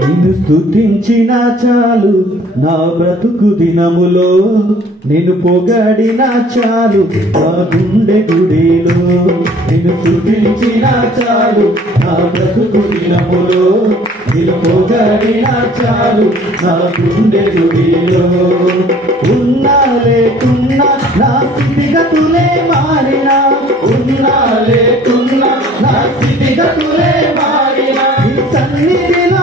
నిన్ను స్తుతించిన చాలు నా బ్రతుకు దినములో, నిన్ను పొగడిన చాలు నా గుండె గుడిలో. నిన్ను స్తుతించిన చాలు నా బ్రతుకు దినములో, నిన్ను పొగడిన చాలు నా గుండె గుడిలో. ఉన్నా లేకున్నా నా స్థితిగతులే మారినా, ఉన్నా లేకున్నా నా స్థితిగతులే మారినా, సన్నిధిలో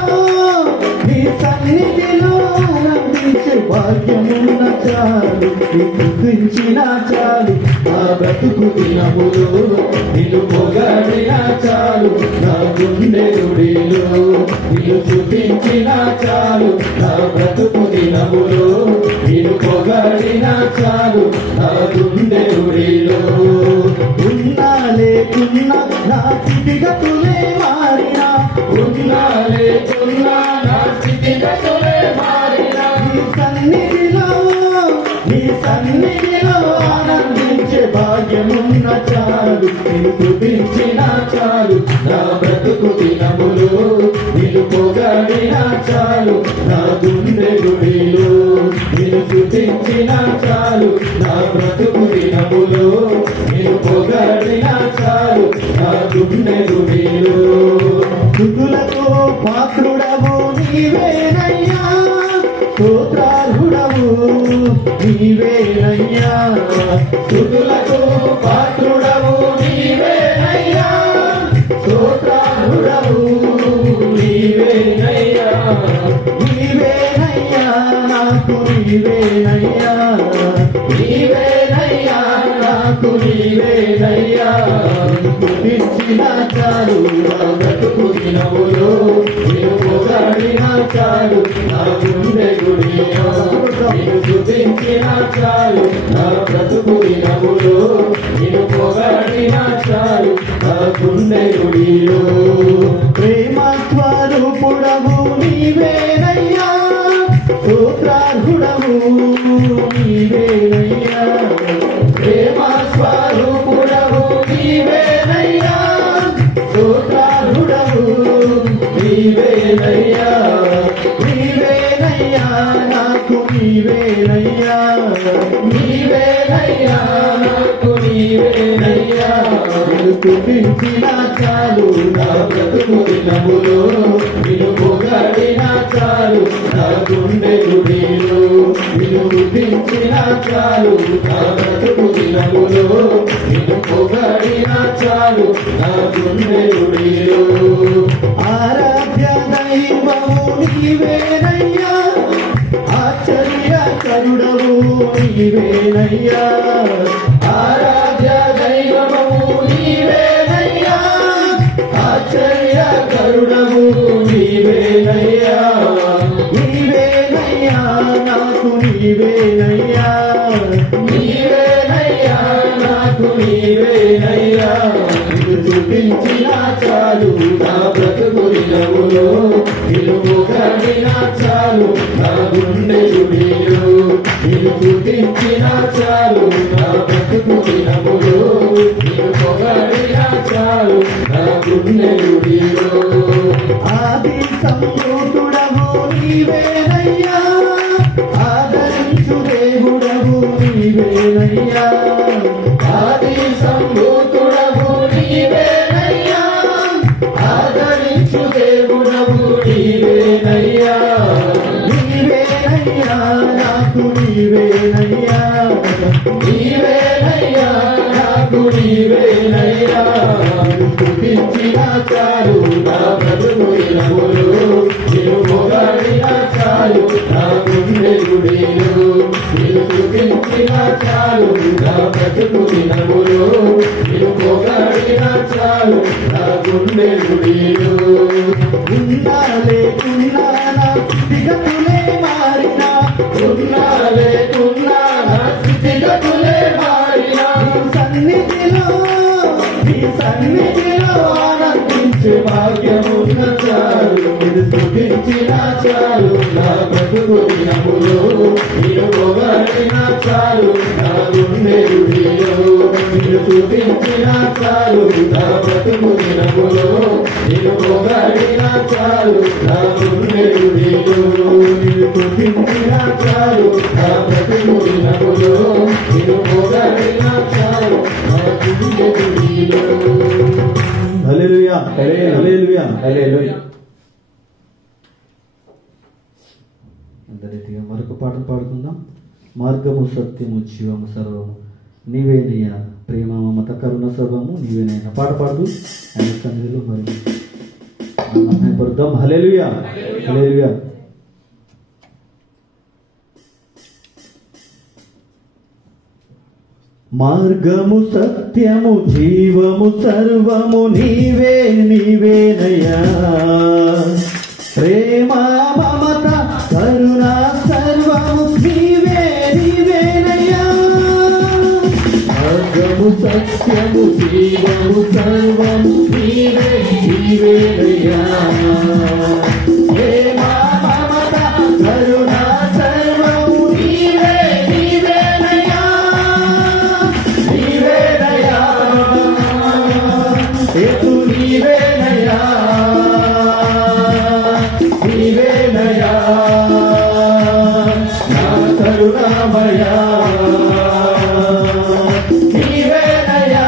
నందించే భాగ్యమున్న చాలు, స్తుతించిన చాలు నా బ్రతుకు దినములో, నిన్ను పొగడిన చాలు నా గుండె గుడిలో. నిన్ను స్తుతించిన చాలు నా బ్రతుకు దినములో, నిన్ను పొగడిన చాలు నా గుండె గుడిలో. ఉన్నా లేకున్నా నా స్థితిగతులే మారినా, ఉన్నా లేకున్నా నా స్థితిగతులే మారినా, నీ సన్నిధిలో ఆనందించే భాగ్యమున్న చాలు, నిన్ను స్తుతించిన చాలు నా బ్రతుకు దినములో, నిన్ను పొగడిన చాలు నా గుండె గుడిలో. నిన్ను స్తుతించిన చాలు నా బ్రతుకు దినములో, నిన్ను పొగడిన చాలు నా గుండె గుడిలో. స్తుతులకు పాత్రుడవు నీవేనయ్యా, స్తోత్రార్హుడవు నీవేనయ్యా. స్తుతులకు పాత్రుడవు నీవేనయ్యా, స్తోత్రార్హుడవు నీవేనయ్యా. నీవేనయ్యా నాకు నీవేనయ్యా, నీవేనయ్యా నాకు నీవేనయ్యా. స్తుతించిన చాలు నా బ్రతుకు దినములో, నిన్ను పొగడిన చాలు నా గుండె గుడిలో. నిన్ను స్తుతించిన చాలు నా బ్రతుకు దినములో, నిన్ను పొగడిన చాలు నా గుండె గుడిలో. ప్రేమ స్వరూపుడవు నీవేనయ్యా, స్తోత్రార్హుడవు నీవేనయ్యా. ప్రేమ స్వరూపుడవు నీవేనయ్యా, స్తోత్రార్హుడవు నీవేనయ్యా. నీవేనయ్యా నాకు నీవేనయ్యా, నీవేనయ్యా నాకు నీవేనయ్యా. నిన్ను స్తుతించిన చాలు నా బ్రతుకు దినములో, నిన్ను పొగడిన చాలు నా గుండె గుడిలో. నిన్ను స్తుతించిన చాలు నా బ్రతుకు దినములో, నిన్ను పొగడిన చాలు నా గుండె గుడిలో. ఆరాధ్య దైవము నీవేనయ్యా, ఆశ్చర్యకరుడవు నీవేనయ్యా. ఆరాధ్య దైవము నీవేనయ్యా, ఆశ్చర్యకరుడవు నీవేనయ్యా. నీవేనయ్యా నాకు నీవేనయ్యా, నీవేనయ్యా నాకు నీవేనయ్యా. నిన్ను స్తుతించిన చాలు నా బ్రతుకు దినములో, నిన్ను పొగడిన చాలు నా గుండె గుడిలో. నిన్ను స్తుతించిన చాలు నా బ్రతుకు దినములో, నిన్ను పొగడిన చాలు నా గుండె గుడిలో. ఆది సంభూతుడవు నీవేనయ్యా, ఆదరించు దేవుడవు నీవేనయ్యా. ఆది సంభూతుడవు నీవేనయ్యా, ఆదరించు దేవుడవు నీవేనయ్యా. నీవేనయ్యా నాకు నీవేనయ్యా, నీవేనయ్యా నాకు నీవేనయ్యా. స్తుతించిన చాలు నా బ్రతుకు దినములో, నిన్ను పొగడిన చాలు నా గుండె గుడిలో. నిన్ను స్తుతించిన చాలు నా బ్రతుకు దినములో, నిన్ను పొగడిన చాలు నా గుండె గుడిలో. ఉన్నా లేకున్నా నా స్థితిగతులే మారినా, ఉన్నా లేకున్నా నా స్థితిగతులే మారినా, నీ సన్నిధిలో ఆనందించే భాగ్యమున్న చాలు. నిన్ను స్తుతించిన చాలు నా బ్రతుకు దినములో, నిన్ను నిన్ను పొగడినా చాలు నా గుండెలో నిన్ను స్తుతించినా చాలు నా బ్రతుకు దినములో నిన్ను పొగడినా చాలు నా గుండెలో నిన్ను స్తుతించినా చాలు నా బ్రతుకు దినములో నిన్ను పొగడినా చాలు నా గుండెలో. హల్లెలూయా హల్లెలూయా హల్లెలూయా. అంత రీతిగా మరొక పాటలు పాడుకుందాం. మార్గము సత్యము జీవము సర్వము నీవేనయ్యా, ప్రేమ మమత కరుణ సర్వము నీవేనైనా పాట పాడుతూ ఆయన సన్నిధిలో మరి పడుతాం. హల్లెలూయా హల్లెలూయా. మార్గము సత్యము జీవము సర్వము నీవే నీవేనయ్యా, ప్రేమ మమత కరుణ సర్వము నీవే నీవేనయ్యా. మార్గము సత్యము జీవము సర్వము నీవే నీవేనయ్యా, ప్రేమ మమత కరుణ సర్వము నీవే నీవేనయ్యా. నీవేనయ్యా యేసు నీవేనయ్యా, నీవేనయ్యా నా కరుణామయా. నీవేనయ్యా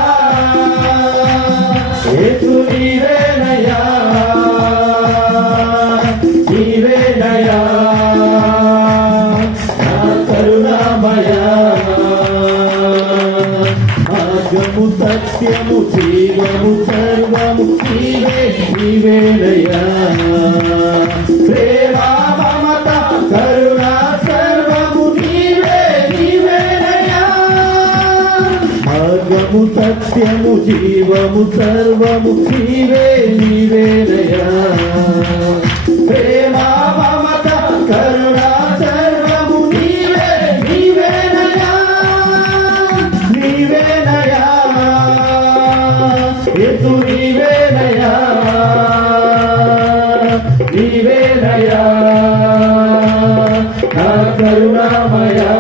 యేసు నీవేనయ్యా, నీవేనయ్యా నా కరుణామయా. మార్గము సత్యము జీవము సర్వము నీవే నీవేనయ్యా, ప్రేమ మమత కరుణ సర్వము నీవే నీవేనయ్యా. మార్గము సత్యము జీవము సర్వము నీవే నీవేనయ్యా, ప్రేమ మమత కరుణ సర్వము నీవే నీవేనయ్యా. నీవేనయ్యా యేసు నీవేనయ్యా, నీవేనయ్యా నా కరుణామయా.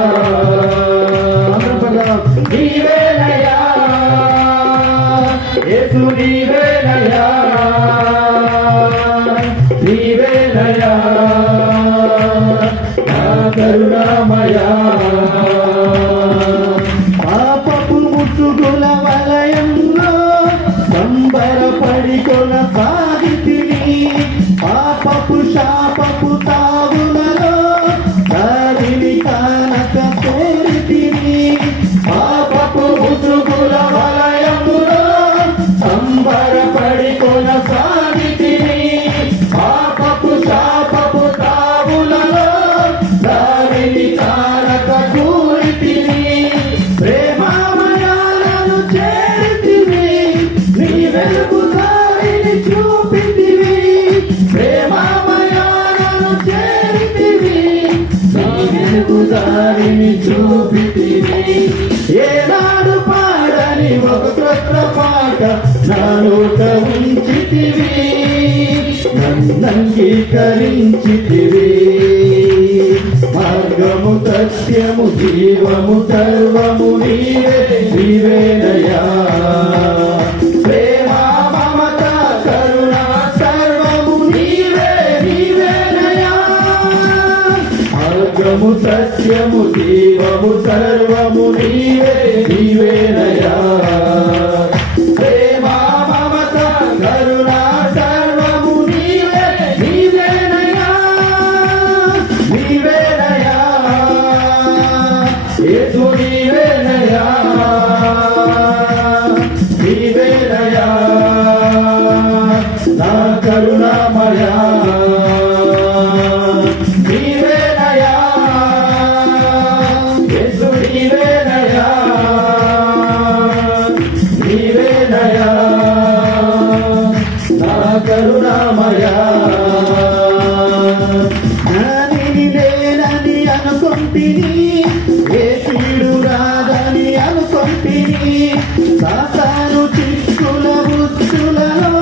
నీవేనయ్యా యేసు నీవేనయ్యా, నీవేనయ్యా నా కరుణామయా. పాపపు ముసుగుల వలయంలో సంబరపడి కొనసాగితిని, పాపపు శాపపు తావులలో దారిని కానక చేరితిని. పాపపు ముసుగుల వలయములో సంబరపడి కొనసాగితిని, పాపపు శాపపు తావులలో దారిని కానక కూరితిని. ప్రేమమయాలను చేరితివి, నీ వెలుగు దారిని చూపితివి. ప్రేమమయాలను చేరితివి, నీ వెలుగు దారిని చూపితివి. ఏనాడు పాడని ఒక క్రొత్త పాట నా నోట ఉంచితివి, నన్నంగీకరించితివి. మార్గము సత్యము జీవము సర్వము నీవే నీవేనయ్యా, ప్రేమ మమత కరుణ సర్వము నీవే నీవేనయ్యా. మార్గము సత్యము జీవము సర్వము నీవే నీవేనయ్యా, ప్రేమ మమత కరుణ సర్వము నీవే నీవేనయ్యా. నీవేనయ్యా యేసు నీవేనయ్యా, నీవేనయ్యా నా కరుణామయా. నీవేనయ్యా యేసు నీవేనయ్యా, నీవేనయ్యా నా కరుణామయా. నాని లేనని అనుకుంటిని, ఏ కీడు రాదని అనుకుంటిని. సాతాను చిక్కుల ఉచ్చులలో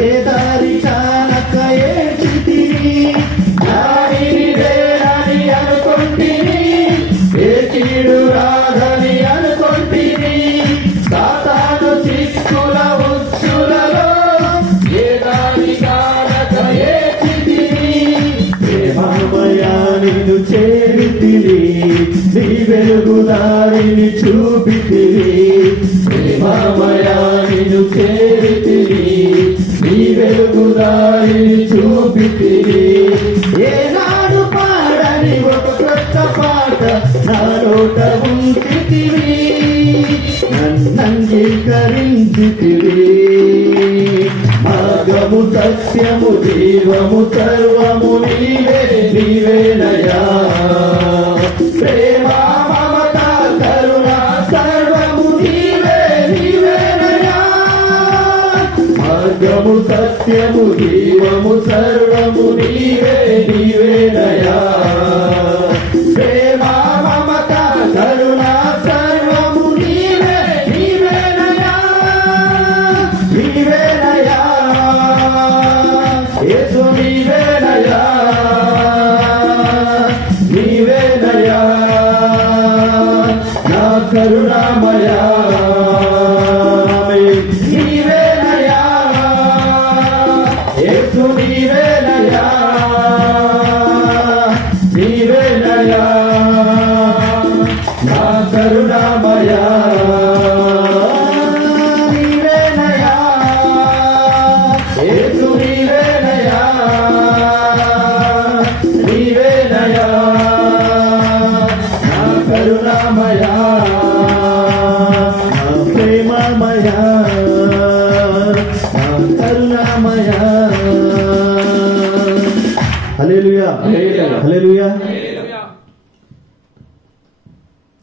ఏ దారి కానక ఏడ్చితిని. నాని లేనని అనుకుంటిని, చూపితివి ప్రేమమయా నిన్ను చేరితివి నీ వెలుగు దారిని చూపితివి ఏనాడు పాడని ఒక కొత్త పాట నా నోట ఉంచితివి నన్నంగీకరించితివి మార్గము సత్యము జీవము సర్వము నీవే నీవేనయా ప్రేమ మమత కరుణ సర్వము నీవే నీవేనయా మార్గము సత్యము జీవము సర్వము నీవే నీవేనయా ప్రేమ మమత కరుణ సర్వము నీవే నీవేనయా నీవేనయా యేసు నీవేనయా నీవేనయా నా కరుణామయా నీవేనయా యేసు నీవేనయా నీవేనయా నా కరుణామయా నీవేనయా యేసు నీవేనయా నీవేనయా నా కరుణామయా నా ప్రేమమయా నా కరుణామయా హల్లెలూయా హల్లెలూయా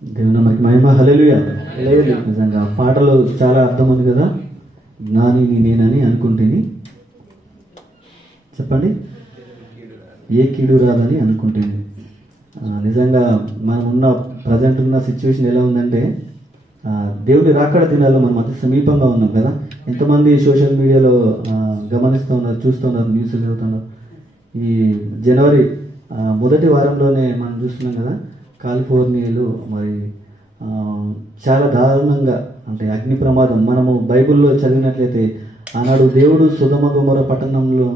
దేవుని మనకి మహిమ హల్లెలూయా నిజంగా పాటలో చాలా అర్థం ఉంది కదా జ్ఞానిని నేనని అనుకుంటేని చెప్పండి ఏ కీడు రాదని అనుకుంటుంది నిజంగా మనం ఉన్న ప్రజెంట్ ఉన్న సిచ్యువేషన్ ఎలా ఉందంటే దేవుడి రాకడ దినాల్లో మనం అతి సమీపంగా ఉన్నాం కదా ఎంతమంది సోషల్ మీడియాలో గమనిస్తూ ఉన్నారు చూస్తున్నారు న్యూస్ చదువుతున్నారు ఈ జనవరి మొదటి వారంలోనే మనం చూస్తున్నాం కదా కాలిఫోర్నియాలో మరి చాలా దారుణంగా అంటే అగ్ని ప్రమాదం మనము బైబిల్లో చదివినట్లయితే ఆనాడు దేవుడు సొదొమ గొమొర్రా పట్టణంలో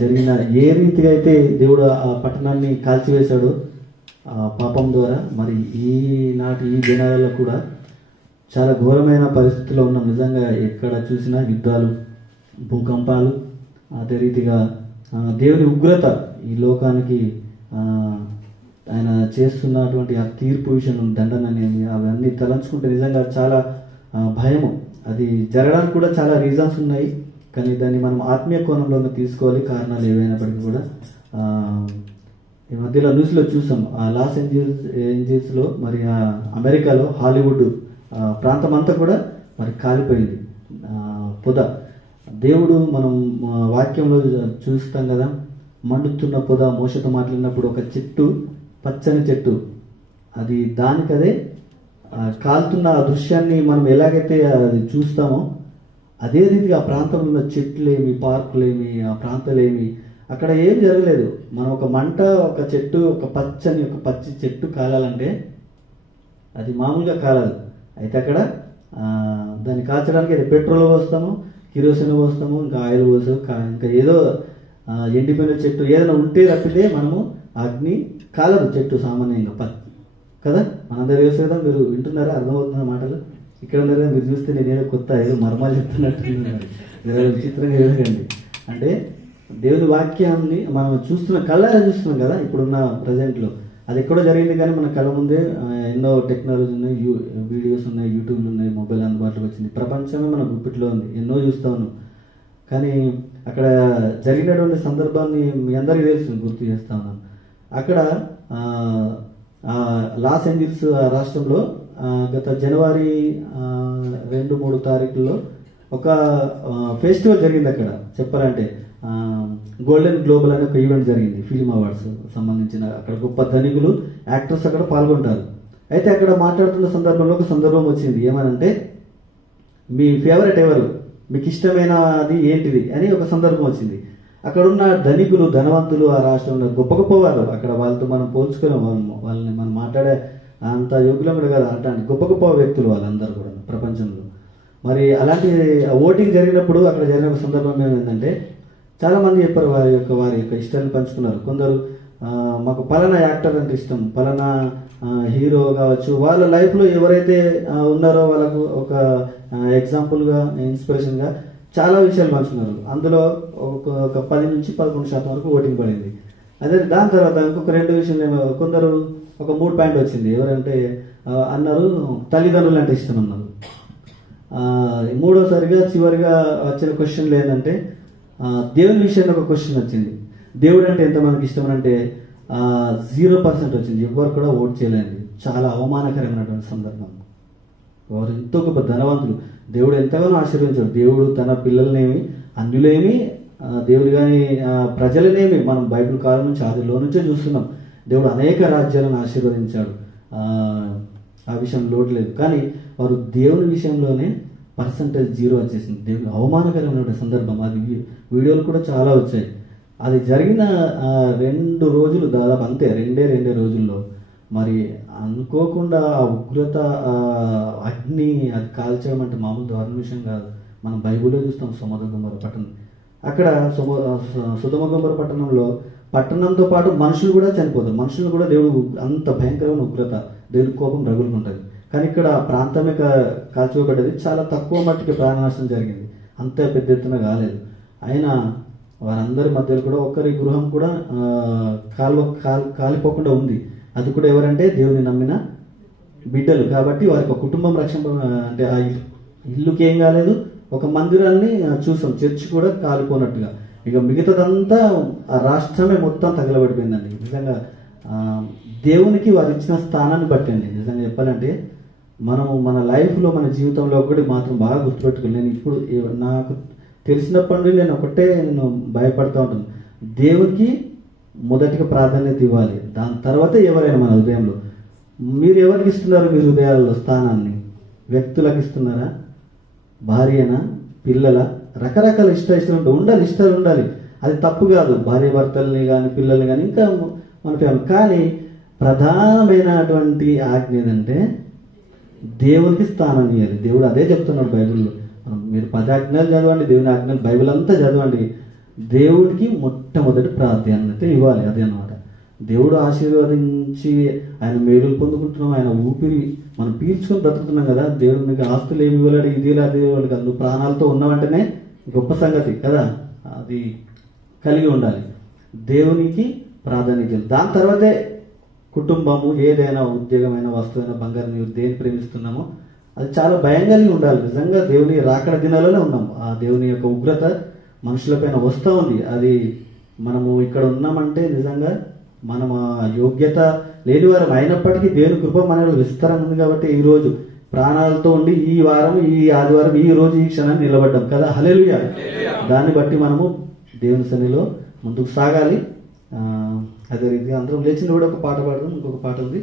జరిగిన ఏ రీతిగా అయితే దేవుడు ఆ పట్టణాన్ని కాల్చివేశాడో పాపం ద్వారా మరి ఈనాటి ఈ జనాలలో కూడా చాలా ఘోరమైన పరిస్థితుల్లో ఉన్నాం నిజంగా ఎక్కడ చూసినా యుద్ధాలు భూకంపాలు అదే రీతిగా దేవుని ఉగ్రత ఈ లోకానికి ఆయన చేస్తున్నటువంటి ఆ తీర్పు విషయం దండన అనేది అవన్నీ తలంచుకుంటే నిజంగా చాలా భయము అది జరగడానికి కూడా చాలా రీజన్స్ ఉన్నాయి కానీ దాన్ని మనం ఆత్మీయ కోణంలోనే తీసుకోవాలి కారణాలు ఏవైనప్పటికీ కూడా ఈ మధ్యలో న్యూస్లో చూసాం లాస్ ఏంజల్స్లో మరి అమెరికాలో హాలీవుడ్ ప్రాంతం అంతా కూడా మరి కాలిపోయింది పొద దేవుడు మనం వాక్యంలో చూస్తాం కదా మండుతున్న పొద మోషతో మాట్లాడినప్పుడు ఒక చెట్టు పచ్చని చెట్టు అది దానికదే కాలుతున్న ఆ దృశ్యాన్ని మనం ఎలాగైతే అది చూస్తామో అదే రీతిగా ఆ ప్రాంతంలో ఉన్న చెట్లేమి పార్కులేమి ఆ ప్రాంతాలేమి అక్కడ ఏం జరగలేదు మనం ఒక మంట ఒక చెట్టు ఒక పచ్చి చెట్టు కాలాలంటే అది మామూలుగా కాలాలి అయితే అక్కడ దాన్ని కాల్చడానికి అయితే పెట్రోల్ పోస్తాము కిరోసిన్ పోస్తాము ఇంకా ఆయిల్ పోస్తాము ఇంకా ఏదో ఎండిపోయిన చెట్టు ఏదైనా ఉంటే తప్పితే మనము అగ్ని కాలదు చెట్టు సామాన్యంగా కదా మనందరూ తెలుసు కదా మీరు వింటున్నారా అర్థమవుతున్న మాటలు ఇక్కడ ఉన్నారు కదా మీరు చూస్తే నేను ఏదో కొత్త ఏదో మర్మాలు చెప్తున్నట్టు విచిత్రంగా ఎదగండి అంటే దేవుని వాక్యాన్ని మనం కళ్ళారా చూస్తున్నాం కదా ఇప్పుడున్న ప్రజెంట్లో అది ఎక్కడో జరిగింది కానీ మన కళ్ళ ముందే ఎన్నో టెక్నాలజీ ఉన్నాయి వీడియోస్ ఉన్నాయి యూట్యూబ్లు ఉన్నాయి మొబైల్ అందుబాటులోకి వచ్చింది ప్రపంచమే మన గుప్పిట్లో ఉంది ఎన్నో చూస్తా ఉన్నాం కానీ అక్కడ జరిగినటువంటి సందర్భాన్ని మీ అందరికీ తెలుసు గుర్తు చేస్తా ఉన్నాను అక్కడ లాస్ ఏంజల్స్ రాష్ట్రంలో గత జనవరి 2-3 తారీఖుల్లో ఒక ఫెస్టివల్ జరిగింది అక్కడ చెప్పాలంటే గోల్డెన్ గ్లోబల్ అనే ఒక ఈవెంట్ జరిగింది ఫిల్మ్ అవార్డ్స్ సంబంధించిన అక్కడ గొప్ప ధనికులు యాక్టర్స్ అక్కడ పాల్గొంటారు అయితే అక్కడ మాట్లాడుతున్న సందర్భంలో ఒక సందర్భం వచ్చింది ఏమనంటే మీ ఫేవరెట్ ఎవరు మీకు ఇష్టమైనది ఏంటిది అని ఒక సందర్భం వచ్చింది అక్కడ ఉన్న ధనికులు ధనవంతులు ఆ రాష్ట్రంలో గొప్ప గొప్పవారు అక్కడ వాళ్ళతో మనం పోల్చుకునే వాళ్ళని మనం మాట్లాడే అంత యోగ్యులం కూడా కాదు అంటే గొప్ప గొప్ప వ్యక్తులు వాళ్ళందరూ కూడా ప్రపంచంలో మరి అలాంటి ఓటింగ్ జరిగినప్పుడు అక్కడ జరిగిన ఒక సందర్భం ఏమైందంటే చాలా మంది చెప్పారు వారి యొక్క ఇష్టాన్ని పంచుకున్నారు కొందరు మాకు పలానా యాక్టర్ అంటే ఇష్టం పలానా హీరో కావచ్చు, వాళ్ళ లైఫ్లో ఎవరైతే ఉన్నారో వాళ్ళకు ఒక ఎగ్జాంపుల్గా, ఇన్స్పిరేషన్గా చాలా విషయాలు పంచుకున్నారు. అందులో ఒక 10 నుంచి 11% వరకు ఓటింగ్ పడింది. అదే దాని తర్వాత ఇంకొక 2 విషయం, కొందరు ఒక 3 పాయింట్ వచ్చింది. ఎవరంటే అన్నారు తల్లిదండ్రులు అంటే ఇష్టం అన్నారు. మూడోసారిగా చివరిగా వచ్చిన క్వశ్చన్లు ఏంటంటే దేవుని విషయంలో ఒక క్వశ్చన్ వచ్చింది. దేవుడు అంటే ఎంతమందికి ఇష్టం అంటే 0% వచ్చింది. ఎవరు కూడా ఓట్ చేయలేదు. చాలా అవమానకరమైనటువంటి సందర్భం. వారు ఎంతో గొప్ప ధనవంతులు, దేవుడు ఎంతగానో ఆశీర్వదించాడు. దేవుడు తన పిల్లలనేమి, అన్యులేమి, దేవుడు కానీ ప్రజలనేమి మనం బైబిల్ కాలం నుంచి ఆదిలో నుంచే చూస్తున్నాం. దేవుడు అనేక రాజ్యాలను ఆశీర్వదించాడు. ఆ విషయం లోటు లేదు. కానీ వారు దేవుని విషయంలోనే పర్సంటేజ్ 0 వచ్చేసింది. దేవుడు అవమానకరమైన సందర్భం. అది వీడియోలు కూడా చాలా వచ్చాయి. అది జరిగిన 2 రోజులు దాదాపు అంతే, రెండే రోజుల్లో మరి అనుకోకుండా ఆ ఉగ్రత, అగ్ని అది కాల్చడం అంటే మామూలు దారుణ విషయం కాదు. మనం బైబిల్లో చూస్తాం సొదొమ గొమొర్రా పట్టణం. అక్కడ సొదొమ గొమొర్రా పట్టణంలో పట్టణంతో పాటు మనుషులు కూడా చనిపోతారు. మనుషులు కూడా దేవుడు అంత భయంకరమైన ఉగ్రత, దేవుడి కోపం రగులుకుంటుంది. కానీ ఇక్కడ ప్రాంతమే కాల్చివేయబడ్డది. చాలా తక్కువ మట్టుకి ప్రాణనాశనం జరిగింది, అంత పెద్ద ఎత్తున కాలేదు. అయినా వారందరి మధ్యలో కూడా ఒక్కరి గృహం కూడా కాలిపోకుండా ఉంది. అది కూడా ఎవరంటే దేవుని నమ్మిన బిడ్డలు. కాబట్టి వారికి ఒక కుటుంబం రక్షణ, అంటే ఆ ఇల్లుకి ఏం కాలేదు. ఒక మందిరాన్ని చూసాం, చర్చ్ కూడా కాలిపోనట్టుగా. ఇక మిగతాదంతా ఆ రాష్ట్రమే మొత్తం తగలబడిపోయిందండి. నిజంగా దేవునికి వారు ఇచ్చిన స్థానాన్ని బట్టి అండి. నిజంగా చెప్పాలంటే మనము మన లైఫ్లో, మన జీవితంలో ఒకటి మాత్రం బాగా గుర్తుపెట్టుకుని, నేను ఇప్పుడు నాకు తెలిసినప్పటి నుండి నేను భయపడుతూ ఉంటాను. దేవునికి మొదటిగా ప్రాధాన్యత ఇవ్వాలి, దాని తర్వాతే ఎవరైనా మన హృదయంలో. మీరు ఎవరికి ఇస్తున్నారు మీ హృదయాల్లో స్థానాన్ని? వ్యక్తులకు ఇస్తున్నారా? భార్యనా? పిల్లల? రకరకాల ఇష్టాలు ఉండాలి, ఇష్టాలు ఉండాలి. అది తప్పు కాదు. భార్య భర్తల్ని కానీ, పిల్లల్ని కానీ, ఇంకా మన ఫ్యామిలీ. కానీ ప్రధానమైనటువంటి ఆజ్ఞ ఏదంటే దేవునికి స్థానం ఇవ్వాలి. దేవుడు అదే చెప్తున్నాడు బైబిల్లో. మీరు 10 ఆజ్ఞలు చదవండి, దేవుని ఆజ్ఞలు బైబిల్ అంతా చదవండి. దేవుడికి మొట్టమొదటి ప్రాధాన్యత ఇవ్వాలి. అదే అన్నమాట. దేవుడు ఆశీర్వదించి ఆయన మేలులు పొందుకుంటున్నాం, ఆయన ఊపిరి మనం పీల్చుకొని బ్రతుకుతున్నాం కదా. దేవుడు మీకు ఆస్తులు ఏమి ఇవ్వలేడు, ఇది అది ఇవ్వాలి కదా. నువ్వు ప్రాణాలతో ఉన్నవంటేనే గొప్ప సంగతి కదా. అది కలిగి ఉండాలి. దేవునికి ప్రాధాన్యత. దాని తర్వాతే కుటుంబము, ఏదైనా ఉద్యోగమైన, వస్తువైన, బంగారం, నీవు దేని ప్రేమిస్తున్నామో అది చాలా భయం కలిగి ఉండాలి. నిజంగా దేవుని రాకడ దినాలలోనే ఉన్నాం. ఆ దేవుని యొక్క ఉగ్రత మనుషులపైన వస్తూ ఉంది. అది మనము ఇక్కడ ఉన్నామంటే నిజంగా మనం యోగ్యత లేని వారం అయినప్పటికీ దేవుని కృప మనలో విస్తరణ ఉంది. కాబట్టి ఈ రోజు ప్రాణాలతో ఉండి ఈ వారం, ఈ ఆదివారం, ఈ రోజు, ఈ క్షణాన్ని నిలబడ్డాం కదా. హల్లెలూయా. దాన్ని బట్టి మనము దేవుని సన్నిధిలో ముందుకు సాగాలి. అదే రీతిగా అందరం లేచిన కూడా ఒక పాట పాడదాం. ఇంకొక పాట ఉంది,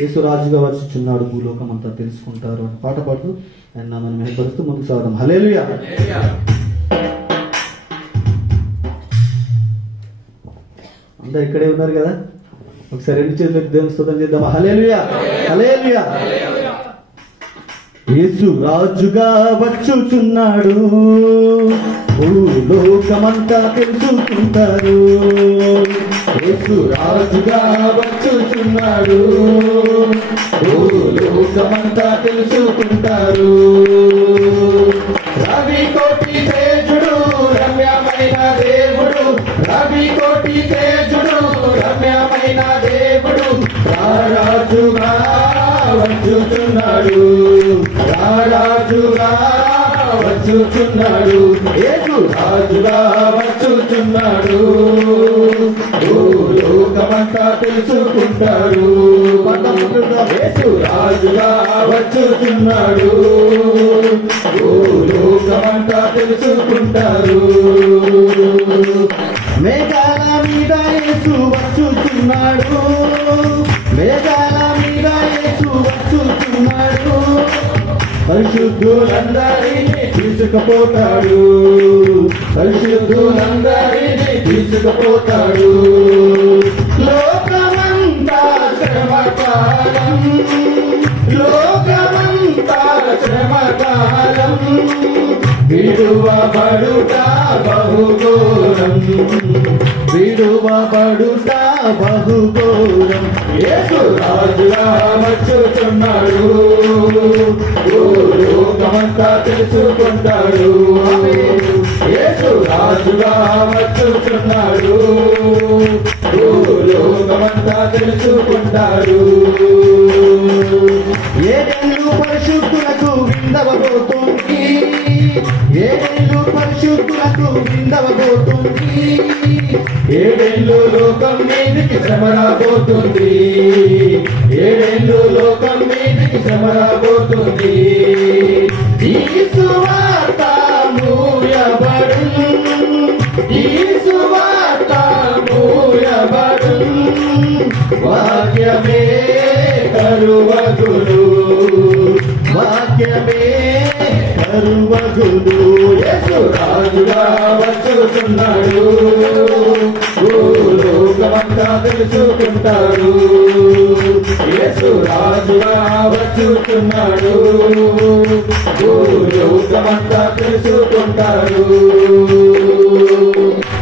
యేసు రాజుగా వచ్చుచున్నాడు భూలోకం అంతా తెలుసుకుంటారు అని పాట పాడుతూ ఆయన నామమును మహిమపరుస్తూ ముందుకు సాగదాం. హల్లెలూయా. అందరు ఇక్కడే ఉన్నారు కదా. ఒకసారి 2 చేతులకు దేవుని స్తుతి చేద్దాం. హల్లెలూయా, హల్లెలూయా. యేసు రాజుగా వచ్చుచున్నాడు, భూలోకమంతా తెలుసుకుంటారు. యేసు రాజుగా వచ్చుచున్నాడు, భూలోకమంతా తెలుసుకుంటారు. రవి కోటి తేజుడు, రమ్యమైన దేవుడు, రవి కోటి తేజుడు, రమ్యమైన దేవుడు, రాజుగా వచ్చుచున్నాడు, రాజుగా వచ్చుచున్నాడు. యేసు రాజుగా వచ్చుచున్నాడు, భూలోకమంతా తెలుసుకుంటాడు. యేసు రాజుగా వచ్చుచున్నాడు, భూలోకమంతా తెలుసుకుంటారు. మేఘాల మీద యేసు వచ్చుచున్నాడు, మేఘాల మీద యేసు వచ్చుచున్నాడు. పరిశుద్ధులందరినీ తీసుకుపోతాడు, పరిశుద్ధులందరినీ తీసుకుపోతాడు. లోకమంతా శ్రమకాలం, లోకమంతా శ్రమకాలం, విడువబడుట బహుఘోరం, విడువబడుట బహుఘోరం. యేసు రాజుగా వచ్చుచున్నాడు, లోకమంతా తెలుసుకుంటాడు. యేసు రాజుగా వచ్చుచున్నాడు, లోకమంతా తెలుసుకుంటాడు. ఏడేళ్ళు పరిశుద్ధులకు విందవబోతుంది, ఏడేళ్ళు పరిశుద్ధులకు విందవబోతుంది. ఏడేళ్ళు లోకం మీదికి శ్రమ రాబోతుంది, ఏడేళ్ళు లోకం మీదికి శ్రమ రాబోతుంది. ఈ సువార్త మూయబడు, ఈ సువార్త మూయబడు. వాక్యమే కరువగులు, వాక్యమే కరువగులు. యేసు రాజుగా వచ్చుచున్నాడు, లోకమంతా తెలుసుకుంటాడు. యేసు రాజుగా వచ్చుచున్నాడు, లోకమంతా తెలుసుకుంటాడు.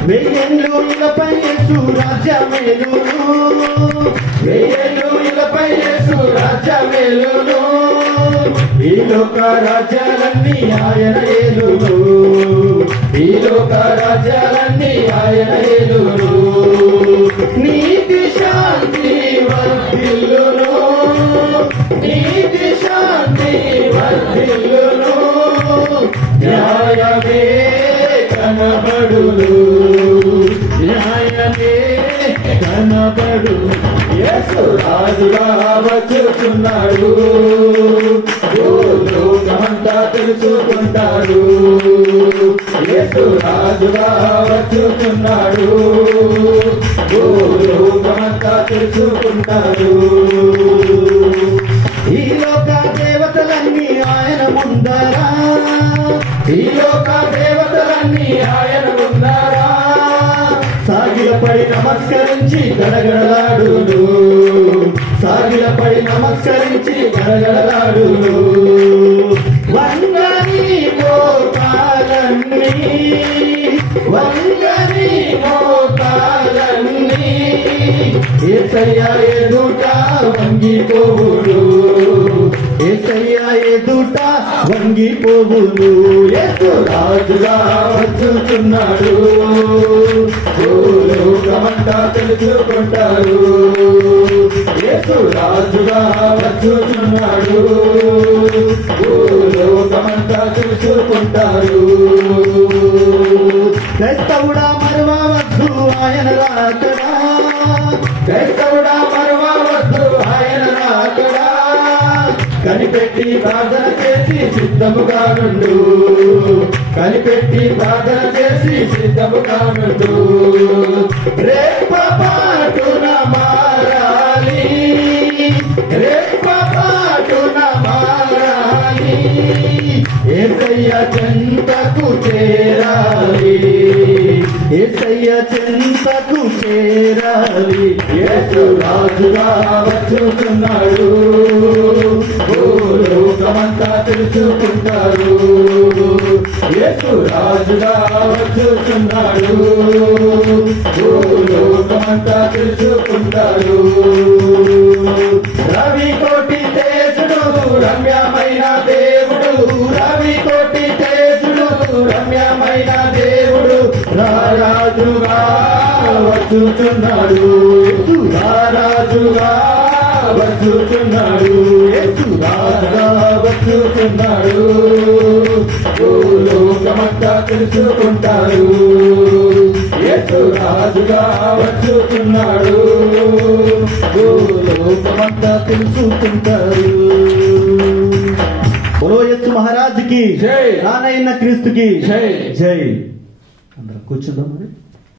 వెయ్యేళ్ళు ఇకపై యేసు రాజ్యమేలును, వెయ్యేళ్ళు ఇకపై యేసు రాజ్యమేలును. ఈ లోక రాజ్యాలన్నీ ఆయన ఏలును, ఈ లోక రాజ్యాలన్నీ ఆయన ఏలును. నీతి శాంతి వర్ధిల్లును, నీతి శాంతి వర్ధిల్లును. న్యాయమే కనబడును, న్యాయమే కనబడు. యేసు రాజుగా వచ్చుచున్నాడు, లోకమంతా తెలుసుకుంటాడు. యేసు రాజుగా వచ్చుచున్నాడు, లోకమంతా తెలుసుకుంటాడు. ఈ లోక దేవతలన్నీ ఆయన ముందరా, ఈ లోక దేవతలన్నీ ఆయన ముందరా. సాగిలపై నమస్కరించి గడగడలాడును, సాగిలపై నమస్కరించి గడగడలాడును. వంగని మోకాలన్నీ, వంగని మోకాలన్నీ. యేసయ్య ఎదుట వంగిపోవును, యేసయ్య ఎదుట వంగిపోవును. యేసు రాజుగా వచ్చుచున్నాడు, లోకమంతా తెలుసుకుంటాడు. యేసు రాజుగా వచ్చుచున్నాడు, లోకమంతా తెలుసుకుంటాడు. క్రైస్తవుడా మరువవద్దు ఆయన రాకడా, క్రైస్తవుడా మరువవద్దు ఆయన రాకడా. కనిపెట్టి ప్రార్థన చేసి సిద్ధముగా నుండు, కనిపెట్టి ప్రార్థన చేసి సిద్ధముగా నుండు. రేపపాటున మారాలి, రేపపాటున మారాలి. యేసయ్య చెంతకు చేరాలి, యేసయ్య చెంతకు చేరాలి. యేసు రాజుగా వచ్చుచున్నాడు, లోకమంతా తెలుసుకుంటాడు. యేసు రాజుగా వచ్చుచున్నాడు, లోకమంతా తెలుసుకుంటాడు. రవి కోటి తేజుడు రమ్యమైన దేవుడు, రవి కోటి తేజుడు రమ్యమైన దేవుడు. రారాజుగా వచ్చుచున్నాడు, రారాజుగా వచ్చుచున్నాడు. యేసు రాజుగా వచ్చుచున్నాడు, లోకమంతా తెలుసుకుంటాడు. యేసు రాజుగా వచ్చుచున్నాడు, లోకమంతా తెలుసుకుంటాడు. బోలో యేసు మహారాజుకి జై, రానైన క్రీస్తుకి జై జై. అందరం కూర్చుందాం.